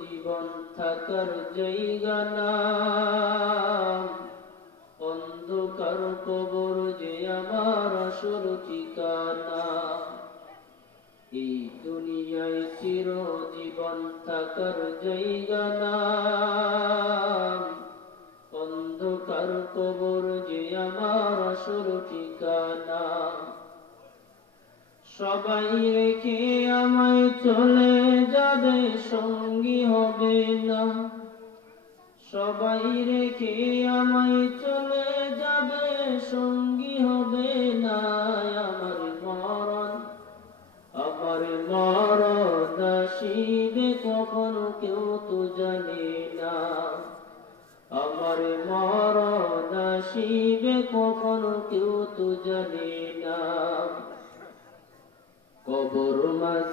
জীবন থাকার জৈগানাম অন্ধকার কবর যে আমার আসল ঠিকানা। এই দুনিয়ায় চির জীবন থাকার জৈগানাম অন্ধকার কবর যে আমার আসল ঠিকানা। সবাই রেখে আমায় চলে যাবে সঙ্গী হবে না। সবাই রেখে আমায় চলে যাবে সঙ্গী হবে না। আমার মরণ আমার মরণ আসিবে কখনো কেউ তো জানে না। আমার মরণ আসিবে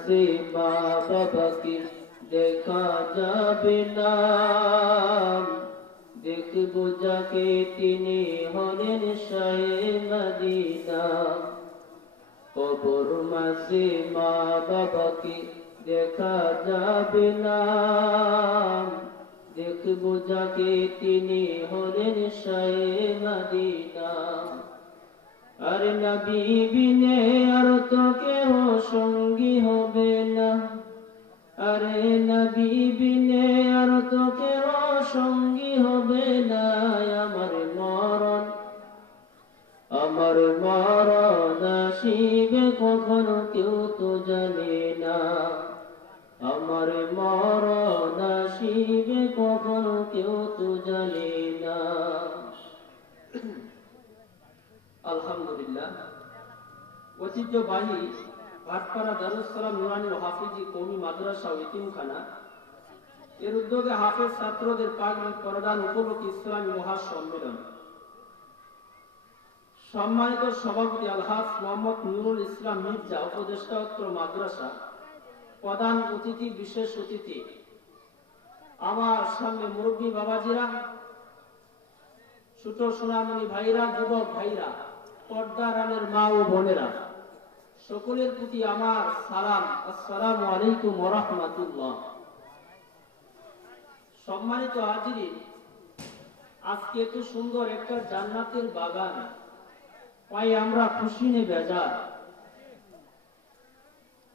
মাঝে মা বাবাকে দেখা যাবে না দেখব যাকে তিনি হলেন শাহে মদিনা কবর মাঝে মা বাবাকে দেখা যাবে না দেখব যাকে তিনি হলেন শাহে মদিনা আর নবী বিনে আর তো কেউ সঙ্গী হবে না। আরে নবী বিনে আর তো কেউ সঙ্গী হবে না। আমার মরণ আমার মরণ ঐতিহ্যবাহী দারুসালাম হাফিজি কৌমি মাদ্রাসা ও ইতিমখানা। এর উদ্যোগে হাফেজ ছাত্রদের প্রদান, উপলক্ষে ইসলামী মহাসম্মেলন। সম্মানিত সভাপতি মোহাম্মদ নুরুল ইসলাম মির্জা, উপদেষ্টা উত্তর মাদ্রাসা, প্রধান অতিথি, বিশেষ অতিথি, আমার সামনে মুরব্বী বাবাজিরা, ছোট সোনামণি ভাইরা, যুবক ভাইরা পর্দারানের মা ও বোনেরা। সকলের প্রতি আমার সালাম, আসসালামু আলাইকুম ওরহমাতুল্লাহ সম্মানিত হাজিরিন, আজকে এত সুন্দর একটা জান্নাতের বাগান, পাই আমরা খুশি নে বেজার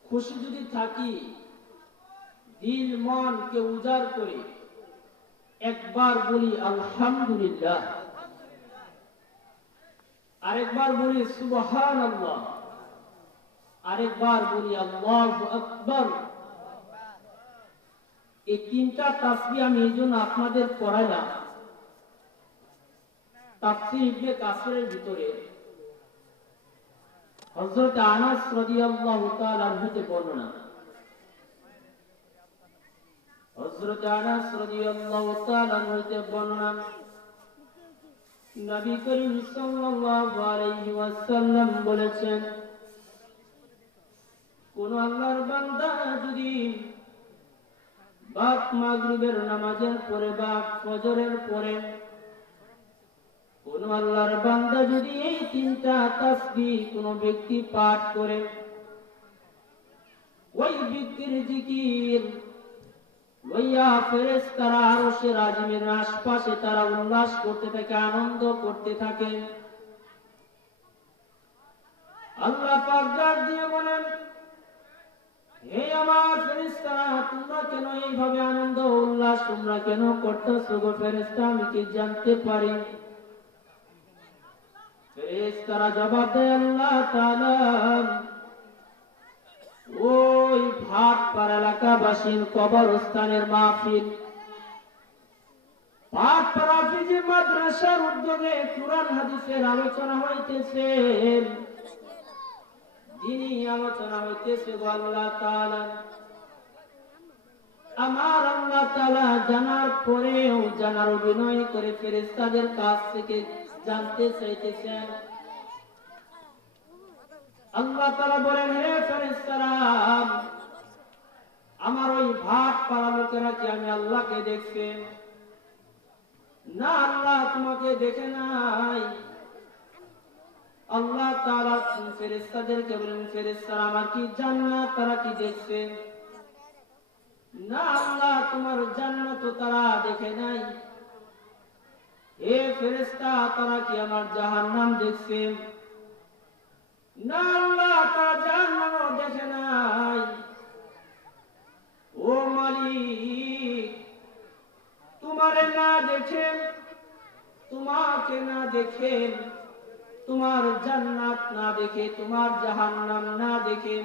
খুশি যদি থাকি, দিল, মন কে উজাড় করে একবার বলি আলহামদুলিল্লাহ। আরেকবার বলি সুবহান আল্লাহ আরেকবার বলি, আল্লাহ আকবর। এই তিনটা তাসবি আমি এই জন্য আপনাদের পড়াইলাম। তাফসির ইবনে কাসিরের ভিতরে হযরত আনাস রাদিয়াল্লাহু তাআলা হতে বর্ণনা। হযরত আনাস রাদিয়াল্লাহু তাআলা হতে বর্ণনা, নবী করিম সাল্লাল্লাহু আলাইহি ওয়াসাল্লাম বলেছেন কোন আল্লাহর বান্দা যদি বাপ মাগরিবের নামাজের পরে বা ফজরের পরে কোন আল্লাহর বান্দা যদি এই তিনটা তাসবিহ কোন ব্যক্তি পাঠ করে, ওই ব্যক্তির জিকির, লইয়া ফেরেশতারা আরশের আজিমের আশপাশে তারা উল্লাস করতে থাকে, আনন্দ করতে থাকে। আল্লাহ পাক দিয়ে বলেন ওই এলাকাবাসীর কবরস্থানের মাহফিল। মাদ্রাসার উদ্যোগে কুরআন হাদিসের আলোচনা হইতেছে। দিনই আলোচনা হইতেছে আমার আল্লাহ জানার পরেও, জানার অভিনয় করে কাছ থেকে জানতে চাইতেছেন। আল্লাহ বলেন, হে আমার ওই ভাট পাড়া লোকেরা কি আমি আল্লাহকে দেখছে? না, আল্লাহ তোমাকে দেখে নাই। আল্লাহ তারা ফেরেশতাদেরকে বলেন, ফেরেশতারা আমার কি জান্নাত? তারা কি দেখছে? না আল্লাহ, তোমার জান্নাত তারা দেখে নাই। হে ফেরেশতা, তারা কি আমার জাহান্নাম দেখছে? না আল্লাহ, তারা জাহান্নামও দেখে নাই। ও মালিক, তোমারে না দেখে তোমাকে না দেখে তোমার জান্নাত না দেখে, তোমার জাহান্নাম না দেখে,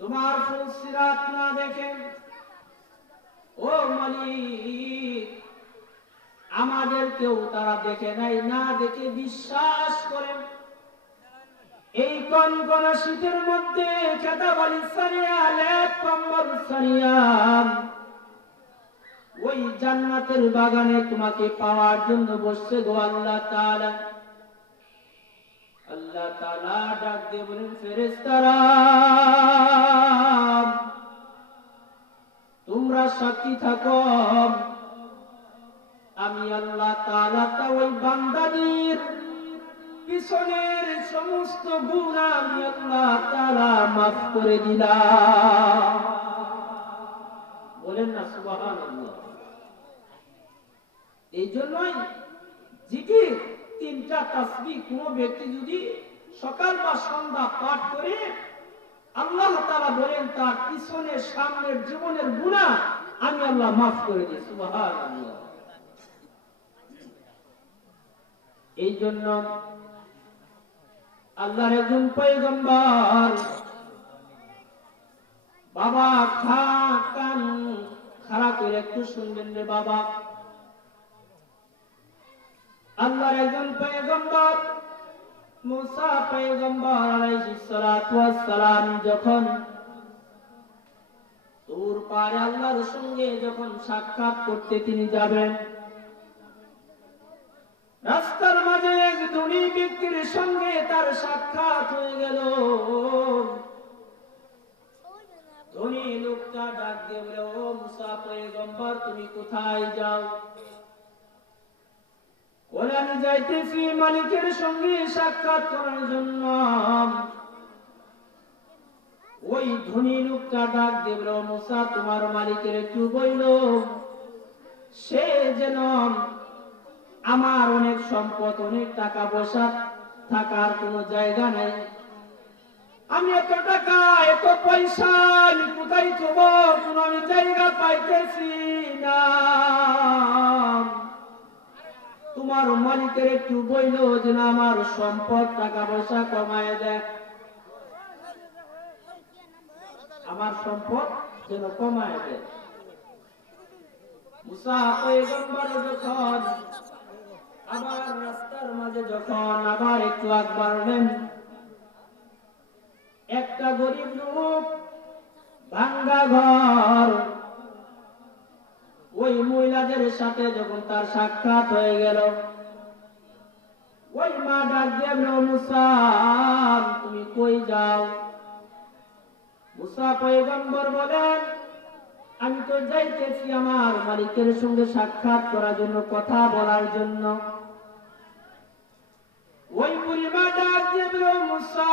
তোমার ফুলসিরাত না দেখে, ও মালিক, আমাদেরকেও তারা দেখে নাই, না দেখে বিশ্বাস করে। এই কোন কোন শীতের মধ্যে ওই জান্নাতের বাগানে তোমাকে পাওয়ার জন্য বসছে গো আল্লাহ তাআলা। আল্লাহ তাআলা ডাক দিয়ে বলেন ফেরেশতারা, তোমরা সাক্ষী থাকো। আমি আল্লাহ তাআলা তা ওই বান্দাদের পিছনের সমস্ত গুণ আমি আল্লাহ তাআলা মাফ করে দিলাম। বলেন না, সুবহানাল্লাহ। এই জন্যই জিকির তিনটা তাসবিহ কোন ব্যক্তি যদি সকাল বা সন্ধ্যা পাঠ করে, আল্লাহ তাআলা বলেন, তার পিছনের সামনের জীবনের গুনাহ আমি আল্লাহ মাফ করে দিই, সুবহানাল্লাহ। এই জন্য আল্লাহর একজন পয়গম্বর, বাবা খা কান খারাপ করে একটু শুনবেন রে বাবা। আল্লাহর একজন পয়গম্বর, মুসা পয়গম্বর আলাইহিস সালাতু ওয়াস সালাম যখন তোর পারে আল্লাহর সঙ্গে যখন সাক্ষাৎ করতে তিনি যাবেন, রাস্তার মাঝে এক ধনী ব্যক্তির সঙ্গে তার সাক্ষাৎ হয়ে গেল। ধনী লোকটা ডাক দিয়ে বলে, ও মুসা পয়গম্বর, তুমি কোথায় যাও? যাইতেছি মালিকের সঙ্গে সাক্ষাৎ করার জন্য। ওই ধনী লোকটা ডাক তোমার মালিকের একটু বইল। সে যেন আমার অনেক সম্পদ, অনেক টাকা পয়সা থাকার কোনো জায়গা নাই। আমি এত টাকা, এত পয়সা, আমি কোথায় থব কোন আমি জায়গা পাইতেছি না। তোমার মালিকের একটু বইল না, আমার সম্পদ টাকা পয়সা কমায় দেয় আমার সম্পদ যেন কমায় দেয় একটা গরিব লোক ভাঙ্গা ঘর ওই মহিলাদের সাথে যখন তার সাক্ষাৎ হয়ে গেল, ওই মা ডাক মুসা, তুমি কই যাও? মুসা পয়গম্বর বলেন, আমি তো যাইতেছি আমার মালিকের সঙ্গে সাক্ষাৎ করার জন্য, কথা বলার জন্য। ওই বুড়িমা ডাক মুসা,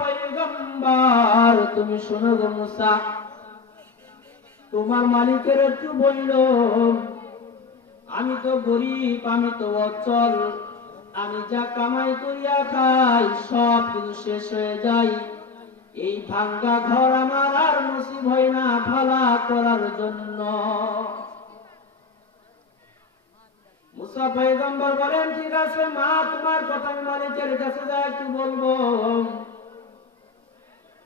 পয়গম্বর, তুমি শোনো গো মুসা তোমার মালিকের একটু বলল আমি তো গরিব, আমি তো অচল। আমি যা কামাই করিয়া খাই, সব কিছু শেষ হয়ে যায়। এই ভাঙ্গা ঘর আমার আর নসিব হয় না ভালা করার জন্য। মুসা পয়গম্বর বলেন, ঠিক আছে, মা, তোমার কথা আমি মালিকের কাছে যা একটু বলব।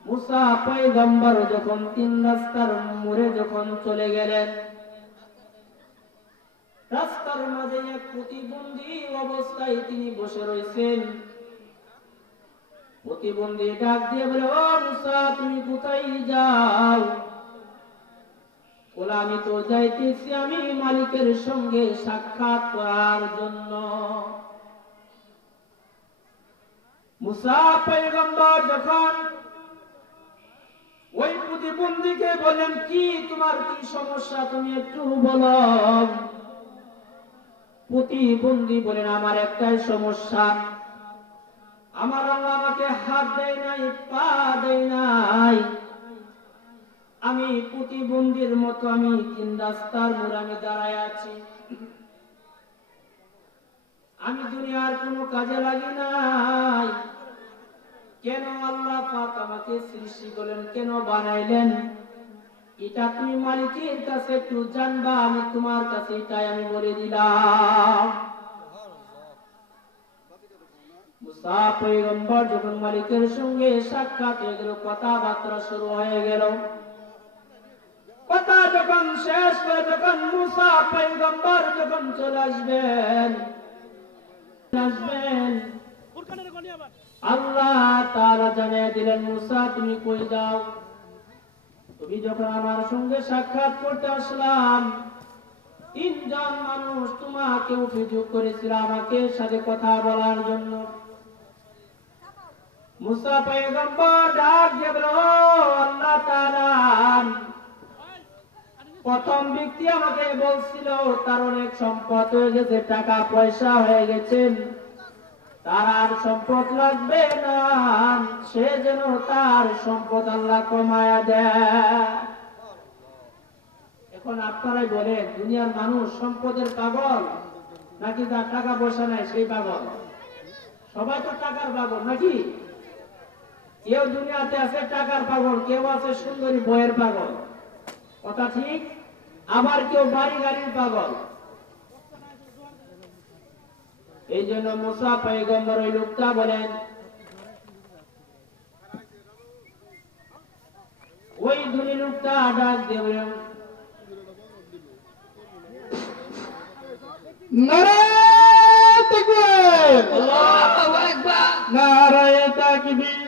মুসা পয়গম্বর যখন তিন রাস্তার মোড়ে যখন চলে গেলেন, রাস্তার মাঝে এক প্রতিবন্ধী অবস্থায় তিনি বসে রয়েছেন। প্রতিবন্ধী ডাক দিয়ে বলে, ও মুসা, তুমি কোথায় যাও? বলে, আমি তো যাইতেছি, আমি মালিকের সঙ্গে সাক্ষাৎ করার জন্য। মুসা পয়গম্বর যখন ওই প্রতিবন্ধীকে বলেন কি তোমার কি সমস্যা? তুমি একটু বলো। প্রতিবন্ধী বলেন আমার একটাই সমস্যা। আমার আল্লাহ আমাকে হাত দেয় নাই, পা দেয় নাই। আমি প্রতিবন্ধীর মতো, আমি তিন রাস্তার মোড়ে আমি দাঁড়ায় আছি। আমি দুনিয়ার কোনো কাজে লাগি নাই। কেন আল্লাহ পাক আমাকে সৃষ্টি করলেন? কেন বানাইলেন? এটা তুমি মালিকের কাছে একটু জানবা, আমি তোমার কাছে এটাই আমি বলে দিলাম। যখন মালিকের সঙ্গে সাক্ষাৎ হয়ে গেল, কথাবার্তা শুরু হয়ে গেল। কথা যখন শেষ করে যখন মুসা যখন চলে আসবেন আসবেন। আল্লাহ জানিয়ে দিলেন, মুসা, তুমি কই যাও? তুমি যখন আমার সঙ্গে সাক্ষাৎ করতে আসলাম মানুষ তোমাকে করেছিল আমাকে সাথে কথা বলার জন্য। মুসা পয়গম্বর ডাক আল্লাহ তাআলা, প্রথম ব্যক্তি আমাকে বলছিল, তার অনেক সম্পদ হয়ে গেছে, টাকা পয়সা হয়ে গেছে। তার সম্পদ লাগবে না। সে যেন তার সম্পদ আল্লাহ কমায়া দেয়। এখন আপনারাই বলেন, দুনিয়ার মানুষ সম্পদের পাগল? নাকি যার টাকা পয়সা নাই, সেই পাগল? সবাই তো টাকার পাগল, নাকি? কেউ দুনিয়াতে আছে টাকার পাগল, কেউ আছে সুন্দরী বইয়ের পাগল। কথা ঠিক? আবার কেউ বাড়ি গাড়ির পাগল। এই জন্য মুসা পয়গম্বর ওই লোকটা বলেন ওই ধনী লোকটা ডাক দিয়ে বলেন নারায় তাকবীর। আল্লাহু আকবার। নারায় তাকবীর।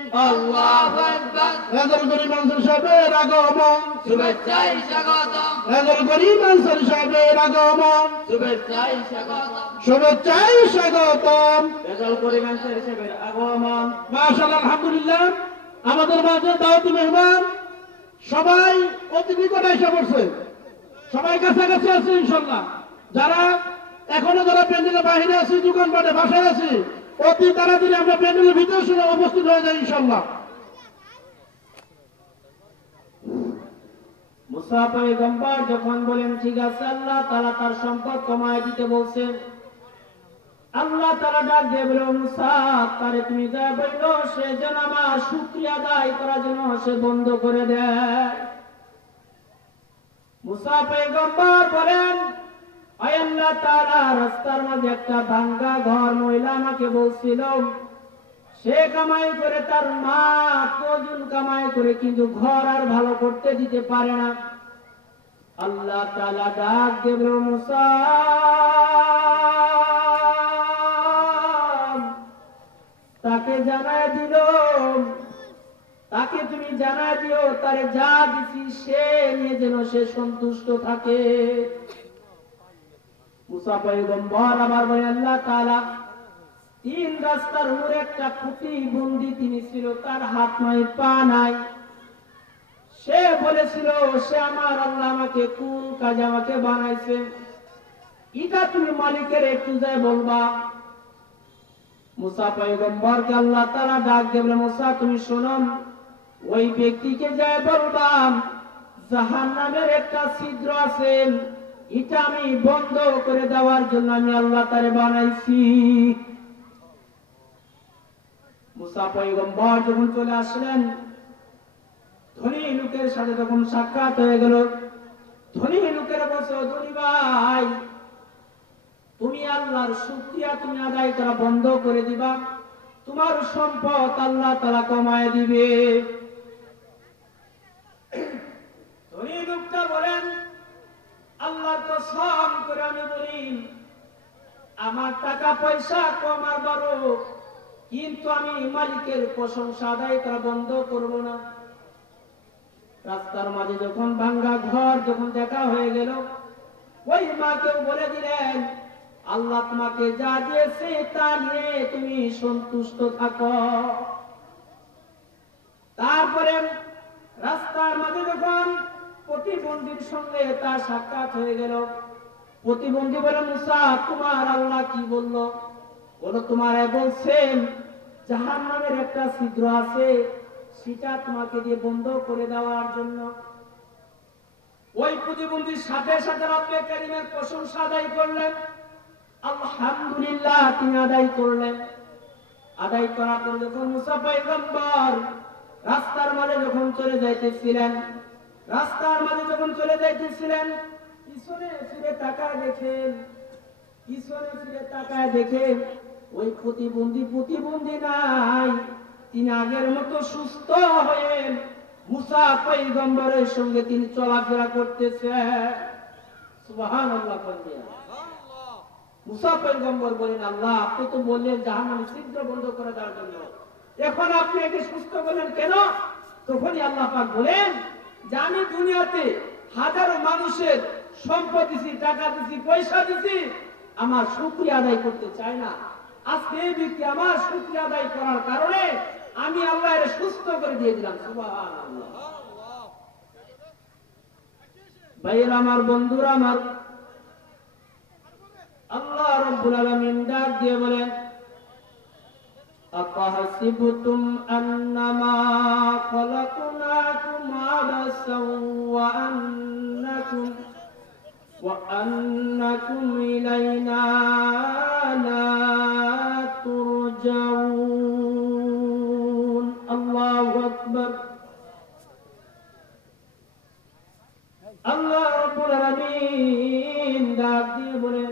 নাজর করি মনসুর সাহেবের আগমন। শুভেচ্ছাই স্বাগতম। নাজর করি মনসুর সাহেবের আগমন। শুভেচ্ছাই স্বাগতম। শুভেচ্ছাই স্বাগতম। রেজাল পরিমাণ হিসেবে আগমন। মাশাআল্লাহ আলহামদুলিল্লাহ। আমাদের মাঝে দাওয়াতি মেহমান। সবাই অতি নিকটে এসে পড়ছে। সবাই কাছাকাছি আছে ইনশাল্লাহ যারা এখনও যারা প্যান্ডেলের বাহিরে আছি দোকানপাটে বাসায় আছি অতি তাড়াতাড়ি আমরা প্যান্ডেলের ভিতরে শুনে উপস্থিত হয়ে যাই, ইনশাল্লাহ। যখন বলেন, ঠিক আছে, আল্লাহ তাআলা তার সম্পদ কমায় দিতে বলছেন আল্লাহ তাআলা ডাক দিয়ে তারে তুমি সে যেন আমার শুকরিয়া আদায় করার জন্য সে বন্ধ করে দেয়। মুসা পয়গম্বর বলেন রাস্তার মাঝে একটা ভাঙ্গা ঘর মহিলা আমাকে বলছিল, সে কামাই করে তার মা কজন কামাই করে কিন্তু ঘর আর ভালো করতে দিতে পারে না। আল্লাহ তাআলা ডাক তাকে জানায় দিল, তাকে তুমি জানা দিও, তারে যা দিছি সে নিয়ে যেন সে সন্তুষ্ট থাকে। মুসা পয়গম্বর বলে, আল্লাহ তিন রাস্তার উপরে একটা প্রতিবন্ধী তিনি ছিল তার হাত নাই, পা নাই। সে বলেছিল, সে আমার আল্লাহ আমাকে কোন আমাকে বানাইছে? এটা তুমি মালিকের একটু যায় বলবা। মুসা পয়গম্বরকে আল্লাহ তারা ডাক দেবে মুসা, তুমি শোনো, ওই ব্যক্তিকে যায় বলবাম জাহান নামের একটা ছিদ্র আছে। এটা আমি বন্ধ করে দেওয়ার জন্য আমি আল্লাহ তারে বানাইছি। যখন চলে আসলেন, ধনী লোকের সাথে যখন সাক্ষাৎ হয়ে গেল। ধনী লোকের বসে ধনী ভাই, তুমি আল্লাহর শুক্রিয়া তুমি আদায় করা বন্ধ করে দিবা। তোমার সম্পদ আল্লাহ তারা কমায় দিবে। ধনী লোকটা বলেন আল্লাহ তো সব করে আমি বলি, আমার টাকা পয়সা কম আর বড়, কিন্তু আমি মালিকের প্রশংসা আদায় করা বন্ধ করব না। রাস্তার মাঝে যখন ভাঙ্গা ঘর যখন দেখা হয়ে গেল, ওই মাকেও বলে দিলেন, আল্লাহ তোমাকে যা দিয়েছে তা নিয়ে তুমি সন্তুষ্ট থাকো। তারপরে রাস্তার মাঝে যখন প্রতিবন্ধীর সঙ্গে তার সাক্ষাৎ হয়ে গেল। প্রতিবন্ধী বলে, মুসা, তোমার আল্লাহ কি বলল? বলো, তোমার বলছেন জাহান নামের একটা ছিদ্র আছে, সেটা তোমাকে দিয়ে বন্ধ করে দেওয়ার জন্য। ওই প্রতিবন্ধীর সাথে সাথে রব্বে কারিমের প্রশংসা আদায় করলেন। আলহামদুলিল্লাহ, তিনি আদায় করলেন। আদায় করার পর যখন মুসা পয়গম্বর রাস্তার মাঝে যখন চলে যাইতেছিলেন রাস্তার মাঝে যখন চলে যাইতেছিলেন পিছনে ফিরে তাকায় দেখেন। পিছনে ফিরে তাকায় দেখেন, ওই প্রতিবন্ধী প্রতিবন্ধী নাই। তিনি আগের মতো সুস্থ হয়ে মুসা পৈগম্বরের সঙ্গে তিনি চলাফেরা করতেছে সুবাহান আল্লাহ বলেন, আল্লাহ, আপনি তো বললেন জাহান্নামে ছিদ্র বন্ধ করে দেওয়ার জন্য। এখন আপনি একে সুস্থ করলেন কেন? তখনই আল্লাহ বলেন আমি দুনিয়াতে হাজারো মানুষের সম্পদ দিছি, টাকা দিছি, পয়সা দিছি, আমার শুক্রিয়া আদায় করতে চাই না। আজকে এই ব্যক্তি আমার শুক্রিয়া আদায় করার কারণে আমি আল্লাহ সুস্থ করে দিয়ে দিলাম ভাইয়ের আমার, বন্ধুরা আমার, আল্লাহ রব্বুল আলামিন ডাক দিয়ে বলেন أفحسبتم أنما خلقناكم عبثا وأنكم وأنكم إلينا لا ترجعون الله أكبر আল্লাহ রব্বুল আলামিন ডাক দিয়ে বলেন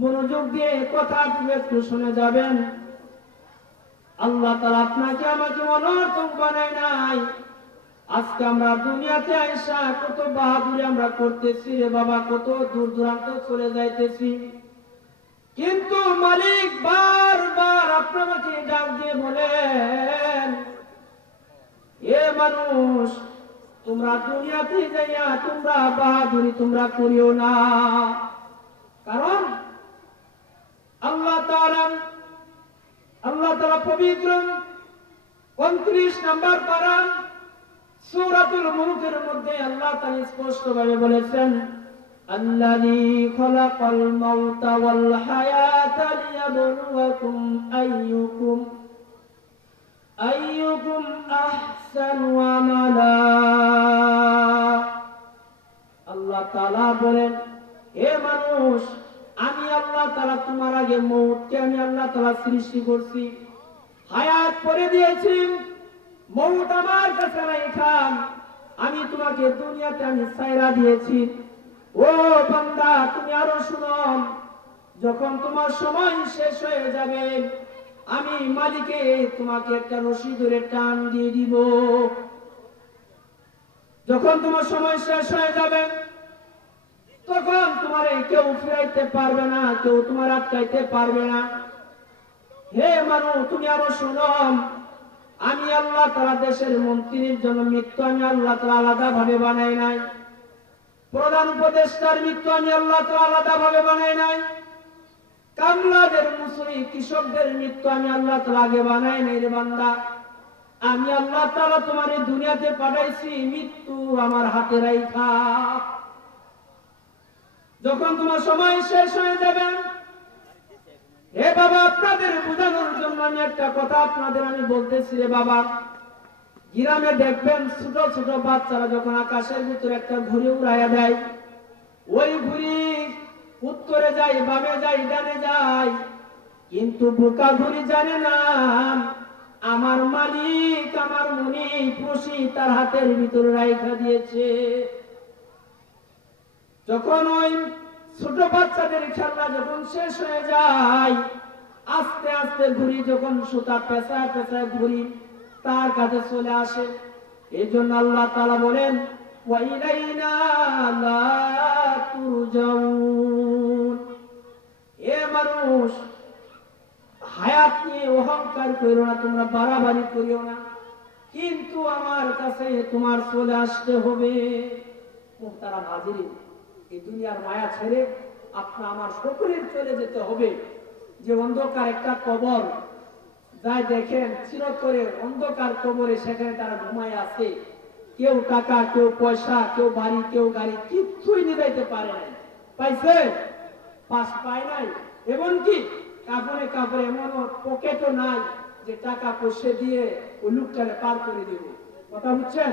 মনোযোগ দিয়ে কথা একটু শুনে যাবেন। আল্লাহ তারা আপনাকে আমাকে অনর্থক বানায় নাই। আজকে আমরা দুনিয়াতে আইসা কত বাহাদুরি আমরা করতেছি রে বাবা কত দূর দূরান্ত চলে যাইতেছি। কিন্তু মালিক বারবার আপনাকে ডাক দিয়ে বলেন, এ মানুষ, তোমরা দুনিয়াতে যাইয়া তোমরা বাহাদুরি তোমরা করিও না। কারণ আল্লাহ তাআলা আল্লাহ তাআলা পবিত্র 29 নাম্বার পারা সূরাতুল মুলকের মধ্যে আল্লাহ তাআলা স্পষ্টভাবে বলেছেন الذي خلق الموت والحياة ليبلوكم أيكم أيكم أحسن عملا আল্লাহ তাআলা বলেন হে মানুষ আমি আল্লাহ তারা তোমার আগে মৌতকে আমি আল্লাহ তাআলা সৃষ্টি করছি। হায়াত করে দিয়েছি মৌত আমার কাছে নাই খান আমি তোমাকে দুনিয়াতে আমি সাইরা দিয়েছি। ও বান্দা, তুমি আরও শুনো যখন তোমার সময় শেষ হয়ে যাবে, আমি মালিকে তোমাকে একটা রশি টান দিয়ে দিব। যখন তোমার সময় শেষ হয়ে যাবে তখন তোমারে কেউ ফিরাইতে পারবে না, কেউ তোমার আটকাইতে পারবে না। হে মানু, তুমি আরও শুনো আমি আল্লাহ তারা দেশের মন্ত্রীর জন্য মৃত্যু আমি আল্লাহ তালা আলাদা ভাবে বানাই নাই। প্রধান উপদেষ্টার মৃত্যু আমি আল্লাহ তালা আলাদা ভাবে বানাই নাই। কামলাদের মুসরি কৃষকদের মৃত্যু আমি আল্লাহ তালা আগে বানাই নাই রে বান্দা। আমি আল্লাহ তালা তোমার দুনিয়াতে পাঠাইছি, মৃত্যু আমার হাতে রাইখা। যখন তোমার সময় শেষ হয়ে যাবে হে বাবা, আপনাদের বোঝানোর জন্য আমি একটা কথা আপনাদের আমি বলতেছি রে বাবা, গ্রামে দেখবেন ছোট ছোট বাচ্চারা যখন আকাশের ভিতরে একটা ঘুড়ি উড়াইয়া দেয়, ওই ঘুড়ি উত্তরে যায়, বামে যায়, ডানে যায়, কিন্তু বোকা ঘুড়ি জানে না, আমার মালিক, আমার মনি খুশি তার হাতের ভিতরে রাইখা দিয়েছে। যখন ওই ছোট বাচ্চাদের খেলনা যখন শেষ হয়ে যায়, আস্তে আস্তে ঘুরি যখন সুতা পেঁচায় পেঁচায় ঘুরি তার কাছে চলে আসে। এই জন্য আল্লাহ তালা বলেন। এ মানুষ, হায়াত অহংকার না, তোমরা বাড়াবাড়ি করিও না। কিন্তু আমার কাছে তোমার চলে আসতে হবে। তারা হাজিরি এই দুনিয়ার মায়া ছেড়ে আপনার আমার সকলের চলে যেতে হবে। যে অন্ধকার একটা কবর, যাই দেখেন, চিরতরে অন্ধকার কবরে সেখানে তারা ঘুমায় আছে। কেউ টাকা, কেউ পয়সা, কেউ বাড়ি, কেউ গাড়ি, কিচ্ছুই নিবাইতে পারে নাই। পাইছে পাস পায় নাই। এমনকি কাপড়ে কাপড়ে এমন পকেটও নাই যে টাকা পয়সা দিয়ে ওই লোকটারে পার করে দিব। কথা বুঝছেন?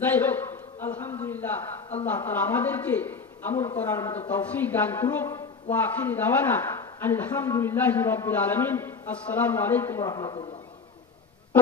যাই হোক আলহামদুলিল্লাহ, আল্লাহ তালা আমাদেরকে আমল করার মতো তৌফিক দান করুক। ওয়া আখিরি দাওয়ানা আলহামদুলিল্লাহ রাব্বিল আলমিন। আসসালামু আলাইকুম রাহমাতুল্লাহ।